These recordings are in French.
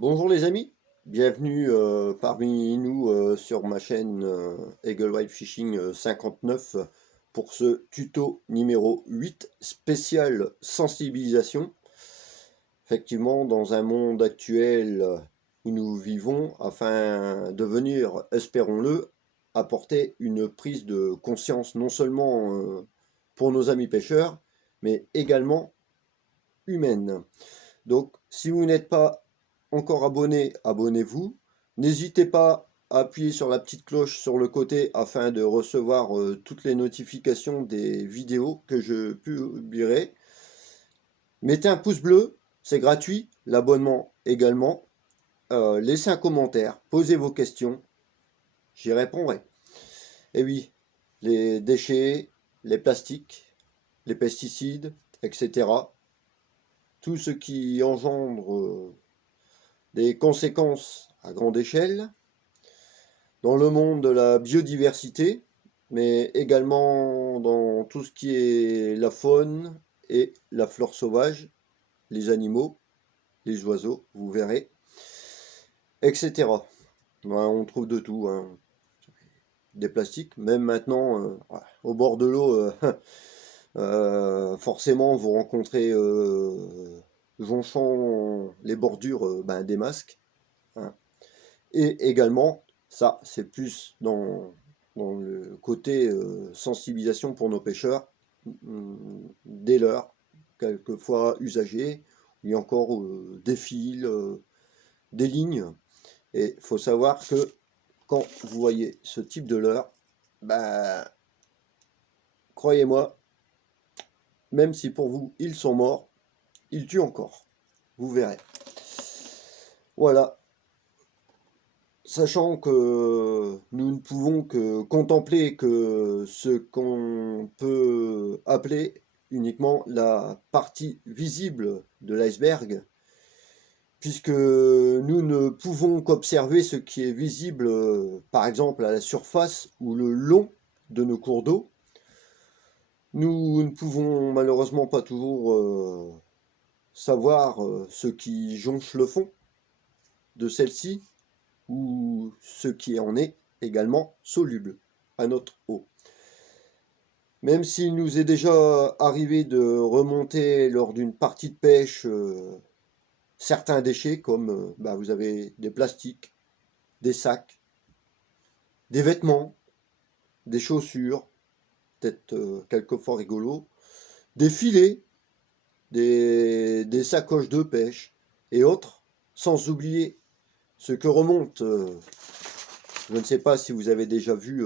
Bonjour les amis, bienvenue parmi nous sur ma chaîne Eagle Fishing 59 pour ce tuto numéro 8 spécial sensibilisation. Effectivement, dans un monde actuel où nous vivons, afin de venir, espérons-le, apporter une prise de conscience non seulement pour nos amis pêcheurs, mais également humaine. Donc, si vous n'êtes pas encore abonné, abonnez-vous. N'hésitez pas à appuyer sur la petite cloche sur le côté afin de recevoir toutes les notifications des vidéos que je publierai. Mettez un pouce bleu, c'est gratuit. L'abonnement également. Laissez un commentaire, posez vos questions, j'y répondrai. Et oui, les déchets, les plastiques, les pesticides, etc. Tout ce qui engendre des conséquences à grande échelle dans le monde de la biodiversité, mais également dans tout ce qui est la faune et la flore sauvage, les animaux, les oiseaux, vous verrez, etc. Ouais, on trouve de tout, hein. Des plastiques, même maintenant, au bord de l'eau, forcément, vous rencontrez, jonchant les bordures, des masques, hein. Et également, ça, c'est plus dans le côté sensibilisation pour nos pêcheurs, des leurres, quelquefois usagés, ou encore des fils, des lignes. Et il faut savoir que quand vous voyez ce type de leurre, ben, croyez-moi, même si pour vous ils sont morts, ils tuent encore. Vous verrez. Voilà. Sachant que nous ne pouvons que contempler que ce qu'on peut appeler uniquement la partie visible de l'iceberg, puisque nous ne pouvons qu'observer ce qui est visible, par exemple à la surface ou le long de nos cours d'eau. Nous ne pouvons malheureusement pas toujours savoir ce qui jonche le fond de celle-ci, ou ce qui en est également soluble à notre eau. Même s'il nous est déjà arrivé de remonter lors d'une partie de pêche certains déchets comme vous avez des plastiques, des sacs, des vêtements, des chaussures, peut-être quelquefois rigolos, des filets, des sacoches de pêche et autres, sans oublier ce que remonte, je ne sais pas si vous avez déjà vu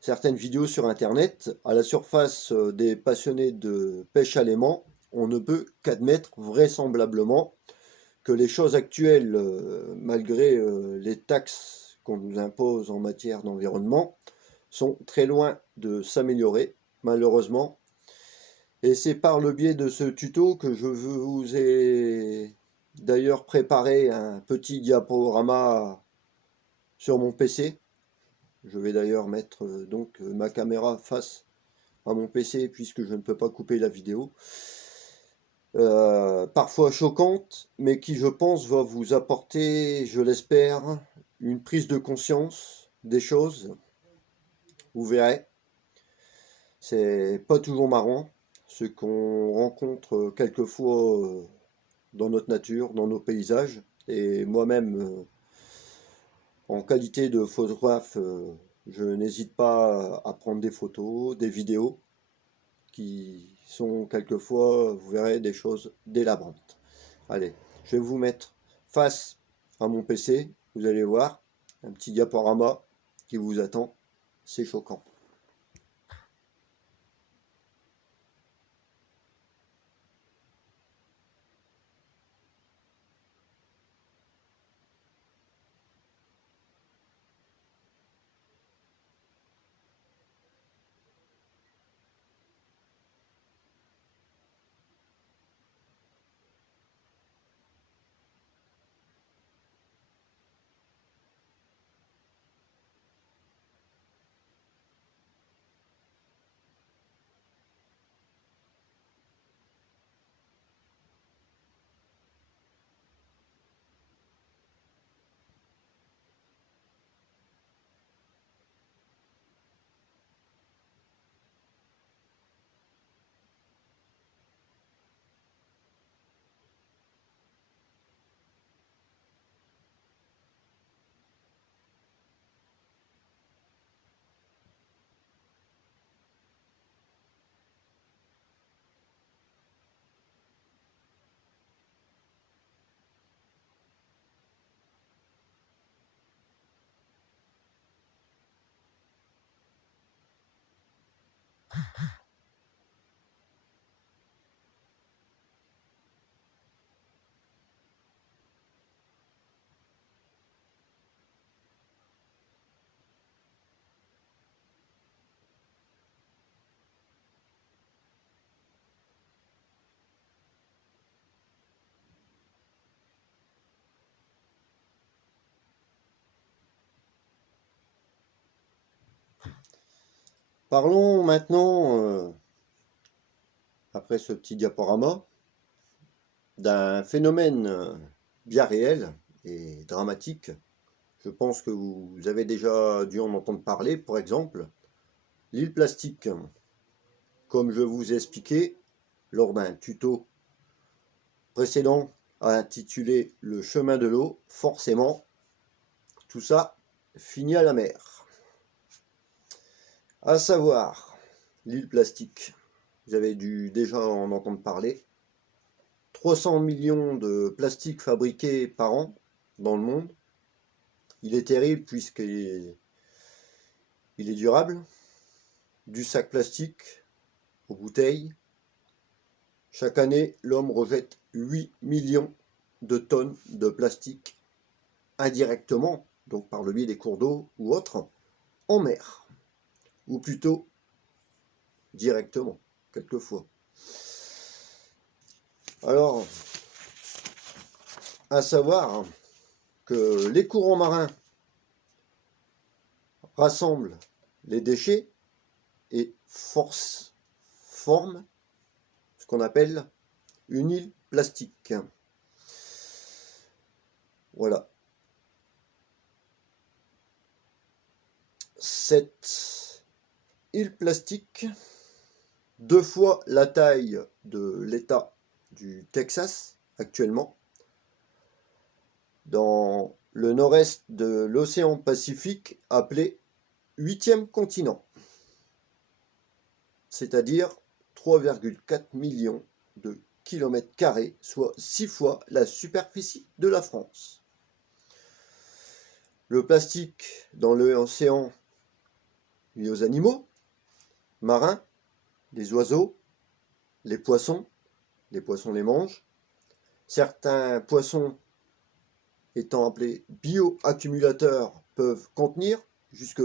certaines vidéos sur internet, à la surface des passionnés de pêche à l'aimant, on ne peut qu'admettre vraisemblablement que les choses actuelles, malgré les taxes qu'on nous impose en matière d'environnement, sont très loin de s'améliorer, malheureusement. Et c'est par le biais de ce tuto que je vous ai d'ailleurs préparé un petit diaporama sur mon PC. Je vais d'ailleurs mettre ma caméra face à mon PC puisque je ne peux pas couper la vidéo. Parfois choquante, mais qui je pense va vous apporter, je l'espère, une prise de conscience des choses. Vous verrez, c'est pas toujours marrant ce qu'on rencontre quelquefois dans notre nature, dans nos paysages. Et moi-même, en qualité de photographe, je n'hésite pas à prendre des photos, des vidéos qui sont quelquefois, vous verrez, des choses délabrantes. Allez, je vais vous mettre face à mon PC, vous allez voir, un petit diaporama qui vous attend, c'est choquant. Parlons maintenant, après ce petit diaporama, d'un phénomène bien réel et dramatique. Je pense que vous avez déjà dû en entendre parler, par exemple, l'île plastique. Comme je vous ai expliqué lors d'un tuto précédent intitulé Le chemin de l'eau, forcément, tout ça finit à la mer. À savoir, l'île plastique, vous avez dû déjà en entendre parler. 300 millions de plastiques fabriqués par an dans le monde. Il est terrible puisqu'il est durable. Du sac plastique aux bouteilles. Chaque année, l'homme rejette 8 millions de tonnes de plastique indirectement, donc par le biais des cours d'eau ou autres, en mer. Ou plutôt directement, quelquefois. Alors, à savoir que les courants marins rassemblent les déchets et forment ce qu'on appelle une île plastique. Voilà. Cette île plastique, 2 fois la taille de l'État du Texas actuellement, dans le nord-est de l'océan Pacifique, appelé 8e continent, c'est-à-dire 3,4 millions de kilomètres carrés, soit 6 fois la superficie de la France. Le plastique dans l'océan nuit aux animaux marins, les oiseaux, les poissons les mangent. Certains poissons étant appelés bioaccumulateurs peuvent contenir jusque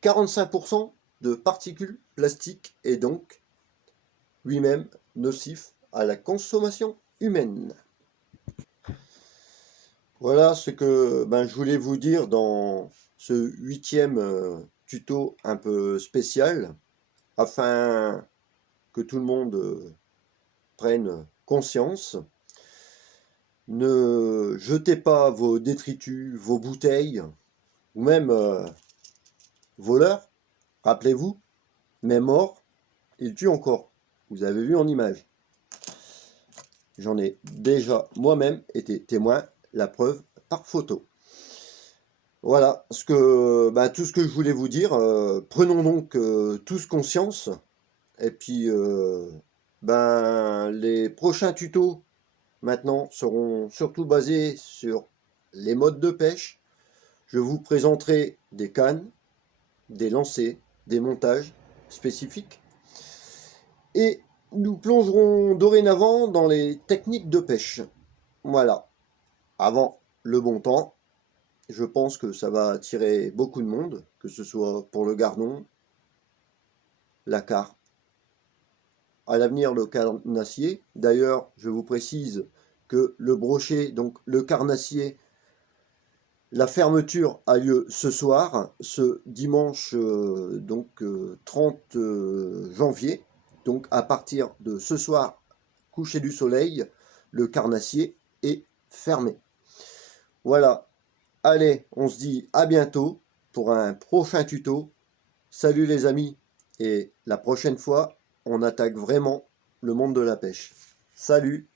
45% de particules plastiques et donc lui-même nocif à la consommation humaine. Voilà ce que je voulais vous dire dans ce 8e tuto un peu spécial, afin que tout le monde prenne conscience. Ne jetez pas vos détritus, vos bouteilles, ou même voleurs. Rappelez-vous, même mort, il tue encore. Vous avez vu en image. J'en ai déjà moi-même été témoin, la preuve par photo. Voilà tout ce que je voulais vous dire. Prenons donc tous conscience. Et puis, les prochains tutos maintenant seront surtout basés sur les modes de pêche. Je vous présenterai des cannes, des lancers, des montages spécifiques. Et nous plongerons dorénavant dans les techniques de pêche. Voilà. Avant le bon temps, je pense que ça va attirer beaucoup de monde, que ce soit pour le gardon, la carpe, à l'avenir le carnassier. D'ailleurs, je vous précise que le brochet, donc le carnassier, la fermeture a lieu ce soir, ce dimanche 30 janvier. Donc à partir de ce soir, coucher du soleil, le carnassier est fermé. Voilà, allez, on se dit à bientôt pour un prochain tuto. Salut les amis, et la prochaine fois, on attaque vraiment le monde de la pêche. Salut!